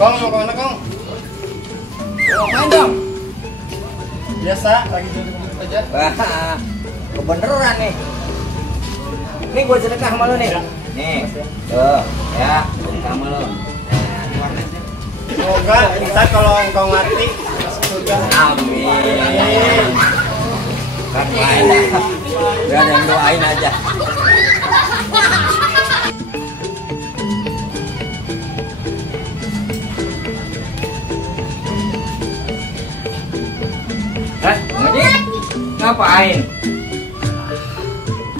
Kong, mau kemana Kong? Main dong. Biasa, lagi duduk aja. Wah, kebeneran nih. Nih gue sedekah sama lu nih. Nih, tuh, ya, sedekah sama lu. Semoga kita kalau engkau mati masuk surga. Amin. Kan main. Udah ada yang doain aja. Ngaji? Ngapain?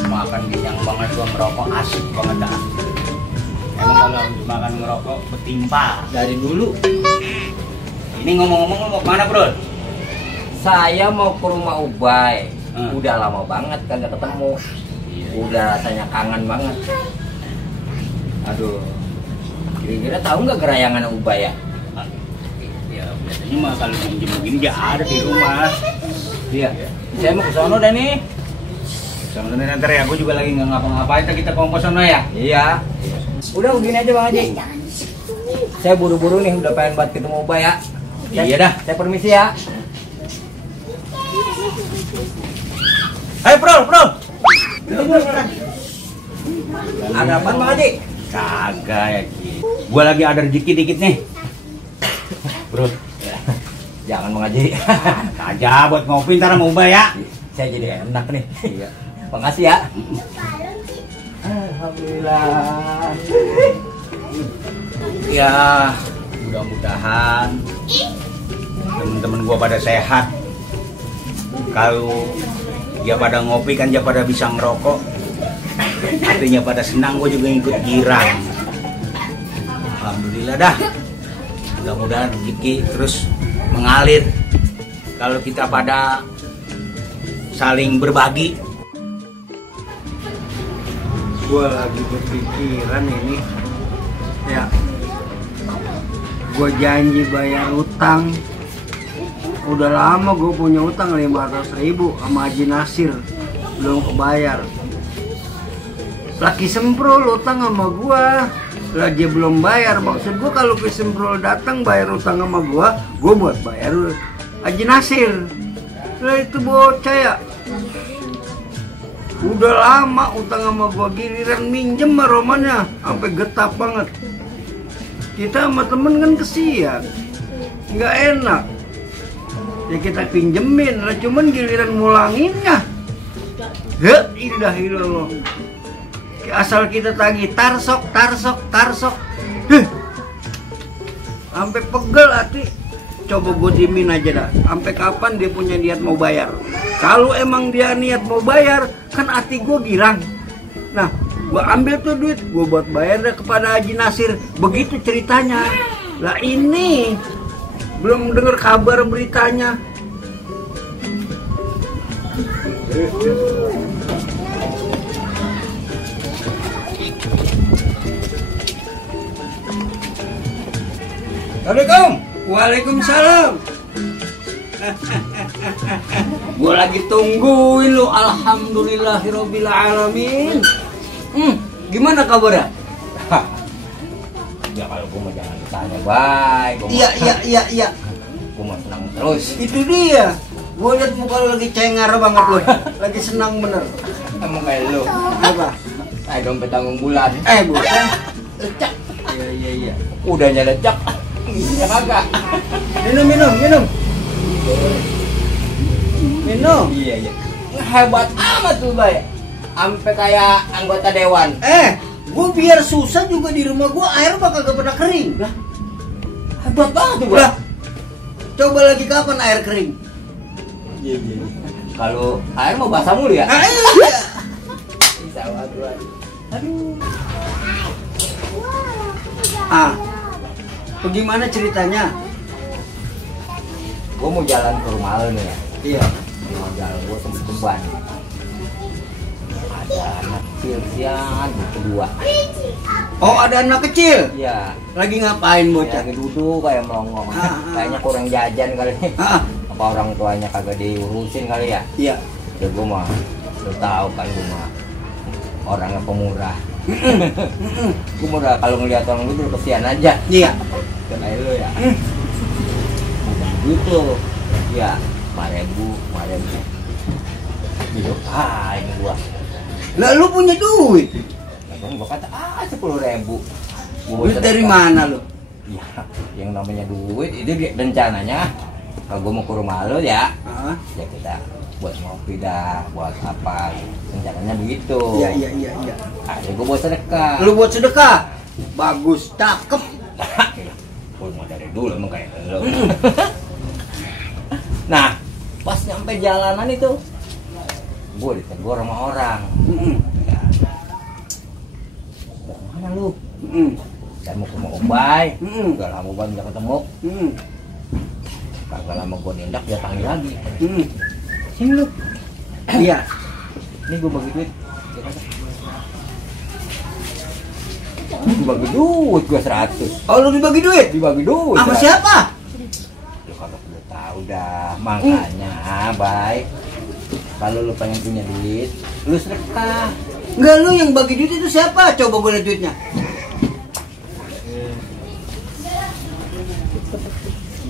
Makan kenyang banget gua ngerokok, asik banget dah. Emang kalau makan ngerokok bertimpa Dari dulu ini ngomong-ngomong lu mau kemana bro? saya mau ke rumah Ubay. Hmm. Udah lama banget kagak ketemu. Udah rasanya kangen banget. Aduh. Kira-kira tahu nggak gerayangan Ubay ya? Ya biasanya mah kalau minjem begini dia ada di rumah. Iya. Saya mau ke sono dah nih. Sama nanti ya, aku juga lagi nggak ngapa-ngapain, kita kongkos sono ya. Iya. Udah begini aja Bang Haji. Saya buru-buru nih udah pengen banget ketemu Ubay ya. Iya dah. Saya permisi ya. Hai bro. Ada apa Bang Haji? Kagak ya Ki. Gua lagi ada rezeki dikit nih. Bro. Jangan Bang Haji. Kagak buat ngopi ntar sama Ubay ya. Saya jadi enak nih. Iya. Makasih ya. Alhamdulillah. Ya, mudah-mudahan teman-teman gua pada sehat. Kalau dia pada ngopi kan dia pada bisa ngerokok. Artinya pada senang, gua juga ikut girang. Alhamdulillah dah. Mudah-mudahan rezeki terus mengalir. Kalau kita pada saling berbagi. Gue lagi berpikiran ini. Ya. Gue janji bayar utang. Udah lama gue punya utang 500.000 sama Haji Nasir. Belum kebayar. Laki Semprul utang sama gue. Lah dia belum bayar. Maksud gue kalau Ki Semprul datang bayar utang sama gue buat bayar Haji Nasir. Lah itu bocah ya. Udah lama utang sama gua, giliran minjem sama Romannya sampai getap banget. Kita sama temen kan kesian, nggak enak. Ya kita pinjemin lah, cuman giliran mulanginnya. Ya ilah ilallah. Asal kita tagih tarsok. Sampai pegel hati. Coba gue diemin aja dah. Sampai kapan dia punya niat mau bayar? Kalau emang dia niat mau bayar, kan hati gue girang. Nah, gue ambil tuh duit, gue buat bayar dah kepada Haji Nasir. Begitu ceritanya. Lah ini belum dengar kabar beritanya. Assalamualaikum. Waalaikumsalam. Gua lagi tungguin lu. Alhamdulillahirabbil alamin. Gimana kabarnya? Ya kalau gua mau jangan ditanya, baik. Iya. Gua mau senang terus. Itu dia. Gue liat muka lu lagi cengar banget lu. Lagi senang bener. Emang kayak lu. Apa? Kayak dompet tanggung bulan. Bukan. Lecak. Iya. Udah lecak. Ya kagak. Minum. Iya. Hebat amat tuh, Bay. Sampai kayak anggota dewan. Gue biar susah juga di rumah gue air bakal gak pernah kering. Lah. Hebat banget tuh, Bay. Coba lagi kapan air kering? Iya. Kalau air mau basah mulu ya? Iya. Bisa banget. Aduh. Bagaimana ceritanya? Gue mau jalan ke rumah lo nih ya. Iya. Mau jalan gue sempet ban. Ada anak kecil siang berdua. Oh, ada anak kecil? Iya. Lagi ngapain bocah? Lagi duduk kayak melongong. Kayaknya kurang jajan kali. Apa orang tuanya kagak diurusin kali ya? Iya. Ya gue mah, lo tau kan gue mah orangnya pemurah. Gue mau udah kalau ngeliat orang gitu udah kesian aja. Iya. Kayak lu ya. Udah gitu. Ya, 5.000. Gitu. Ini gua. Lah lu punya duit. Gua kata 10.000. Duit dari mana lu? Ya, yang namanya duit itu rencananya kalau gua mau ke rumah lu ya. Heeh. Ya kita buat ngopi dah, buat apa rencananya begitu. Iya. Akhirnya gua buat sedekah. Lu buat sedekah? Bagus, cakep. Gua mau dari dulu emang kayak lu. Nah, pas nyampe jalanan itu gua ditegur sama orang. Ya. Mau kemana lu? Saya mau ke Ubay. Udah lama banget gak ketemu. Kagak lama gua nindak dia panggil lagi. Sini lu. Iya. Ini gua bagi duit. Gua bagi duit gua 100. Oh, lu dibagi duit? Dibagi duit. Sama 100. siapa? Lu kagak perlu tahu dah. Makanya, baik. Kalau lu pengen punya duit, lu sedekah. Enggak, lu yang bagi duit itu siapa? Coba gue lihat duitnya.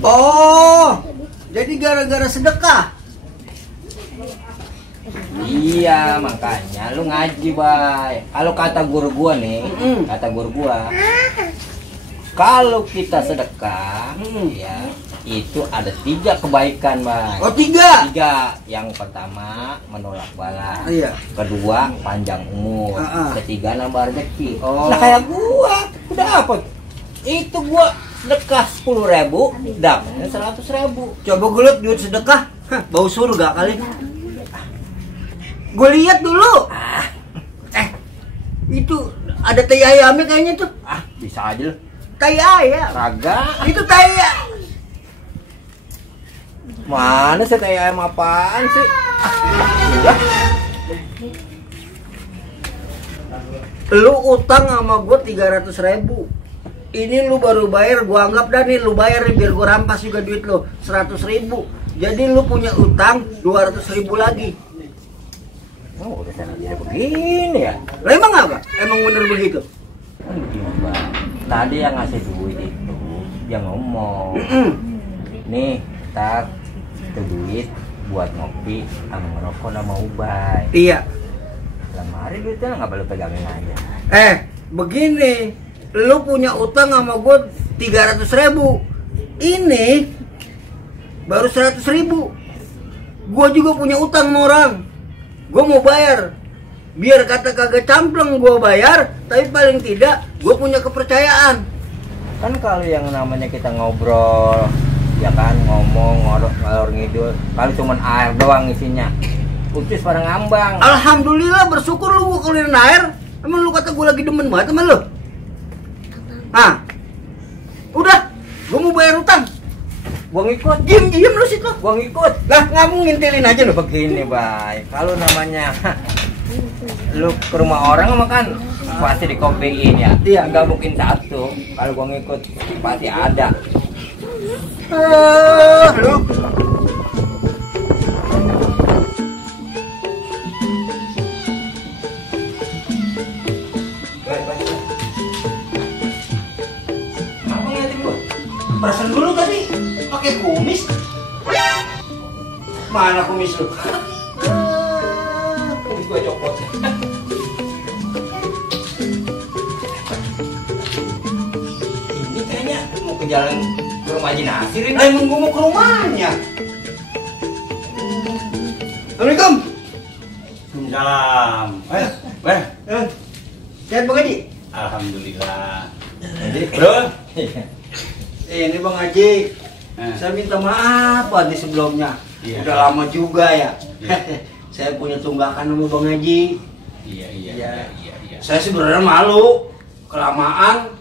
Oh, jadi gara-gara sedekah. Iya, makanya lu ngaji, Bay. Kalau kata guru gua nih, kalau kita sedekah, ya itu ada 3 kebaikan, Bay. Oh, 3. 3. Yang pertama menolak bala. Iya. Kedua panjang umur. Ketiga nambah rezeki. Oh. Nah kayak gua udah apa? Itu gua sedekah 10.000, dapatnya 100.000. Coba gue lihat duit sedekah. Hah, bau surga kali. Gue lihat dulu. Itu ada tai ayamnya kayaknya tuh. Bisa aja lu. Tai ayam. Kagak. Itu tai ayam. Mana sih tai ayam apaan sih? Lu utang sama gue 300.000. Ini lu baru bayar, gua anggap dah nih lu bayar nih biar gua rampas juga duit lu 100.000. Jadi lu punya utang 200.000 lagi. Oh, udah sana dia begini ya. Lah emang apa? Emang bener begitu? Kan begini, Bang. Tadi yang ngasih duit itu dia ngomong. Nih, tak itu duit buat ngopi sama ngerokok sama Ubay. Iya. Lemari duitnya nggak perlu pegangin aja. Begini. Lu punya utang sama gue 300.000. Ini baru 100.000. Gue juga punya utang sama orang. Gue mau bayar. Biar kata kagak campleng gue bayar, tapi paling tidak gue punya kepercayaan. Kan kalau yang namanya kita ngobrol, ya kan ngomong ngalor ngidul, kalau cuman air doang isinya, utus pada ngambang. Alhamdulillah, bersyukur lu gue keluarin air. Emang lu kata gue lagi demen banget sama lu? Udah, gue mau bayar utang. Gua ngikut. Diem lu situ. Gua ngikut. Lah, ngamu ngintilin aja lu. Begini, Bay. Kalau namanya lu ke rumah orang mah kan pasti dikopiin ya. Iya. Enggak mungkin satu. Kalau gua ngikut pasti ada. Lu. Perasaan dulu tadi pakai kumis. Mana kumis lu? Kumis gua copot. Ini kayaknya mau ke jalan ke rumah Haji Nasir ini. Emang gua mau ke rumahnya. Assalamualaikum. Salam. Sehat Bang Haji? Alhamdulillah. Jadi, Bro. Ini Bang Haji. Saya minta maaf nih sebelumnya. Iya. Udah lama juga ya. Iya. Saya punya tunggakan sama Bang Haji. Iya. Saya sebenarnya malu kelamaan,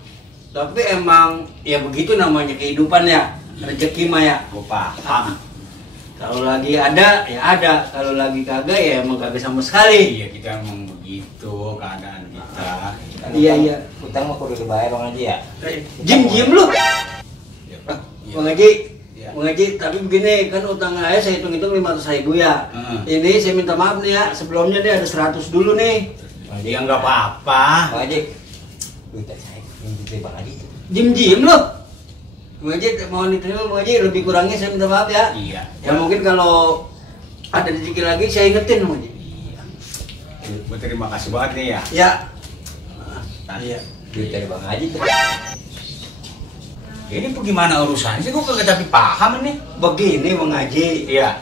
tapi emang ya begitu namanya kehidupan ya, rezeki mah ya. Gua paham. Kalau lagi ada ya ada, kalau lagi kagak ya emang kagak sama sekali. Iya, kita emang begitu keadaan kita. Iya. Utang mah kudu dibayar Bang Haji ya. Jim lu. Iya. Bang Haji, Iya. Bang Haji, tapi begini kan utang saya hitung-hitung 500.000 ya. Ini saya minta maaf nih ya, sebelumnya dia ada 100 dulu nih. Ya nggak apa-apa. Bang Haji, duit saya yang diterima Bang Haji. Jim lo. Bang Haji mau diterima Bang Haji, lebih kurangnya saya minta maaf ya. Iya. Ya mungkin kalau ada rezeki lagi saya ingetin Bang Haji. Iya. Berterima kasih banget nih ya. Ya. Iya. Duit dari Bang Haji tuh. Ini bagaimana urusannya sih? Gue kagak tapi paham nih. Begini Bang Haji. Iya.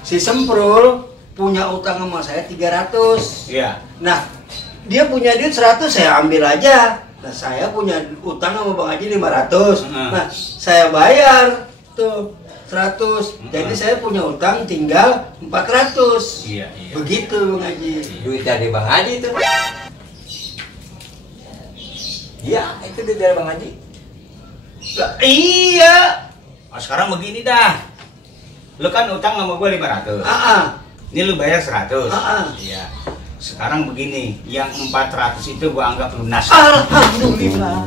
Si Semprul punya utang sama saya 300. Iya. Nah, dia punya duit 100 saya ambil aja. Nah, saya punya utang sama Bang Haji 500. Nah, saya bayar tuh 100. Jadi saya punya utang tinggal 400. Iya, iya. Begitu Bang Haji. Duit dari Bang Haji tuh. Iya, itu duit dari Bang Haji. Lah, iya. Nah, sekarang begini dah. Lu kan utang sama gue 500. Ini lu bayar 100. Iya. Sekarang begini, yang 400 itu gue anggap lunas. Alhamdulillah.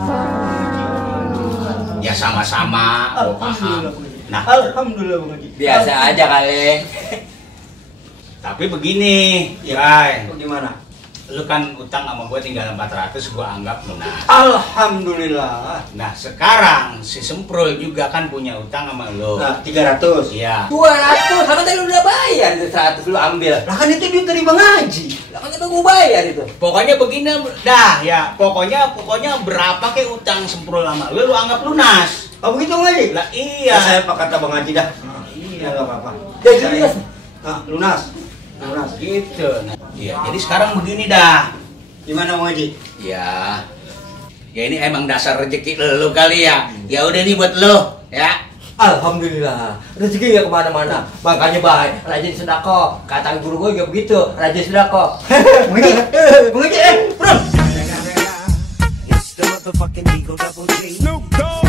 Ya sama-sama, gue paham. Nah, Alhamdulillah Bang Haji. Biasa aja kali. tapi begini, Ya, Bay. gimana? Lu kan utang sama gue tinggal 400, gue anggap lunas. Alhamdulillah. Nah, sekarang si Semprul juga kan punya utang sama lu. Nah, 300. Iya. 200, sama tadi lu udah bayar itu 100 lu ambil. Lah kan itu duit dari Bang Haji. Lah kan itu gua bayar itu. Pokoknya begini dah ya. Pokoknya berapa kayak utang Semprul sama lu anggap lunas. Oh begitu Bang Haji? Lah Ya, iya. saya pakai kata Bang Haji dah. Iya. Nggak apa-apa. Jadi Saya- lunas. Nah, lunas. Lunas. Gitu. Nah, iya, jadi sekarang begini dah. Gimana Bang Haji? Ya. Ya ini emang dasar rezeki lu kali ya. Ya udah nih buat lu, ya. Alhamdulillah, rezeki gak kemana-mana. Makanya baik, rajin sedekah. Kata guru gue juga begitu, rajin sedekah. Bang Haji, Bang Haji, bro. It's the motherfucking Eagle Double G. Snoop Dogg.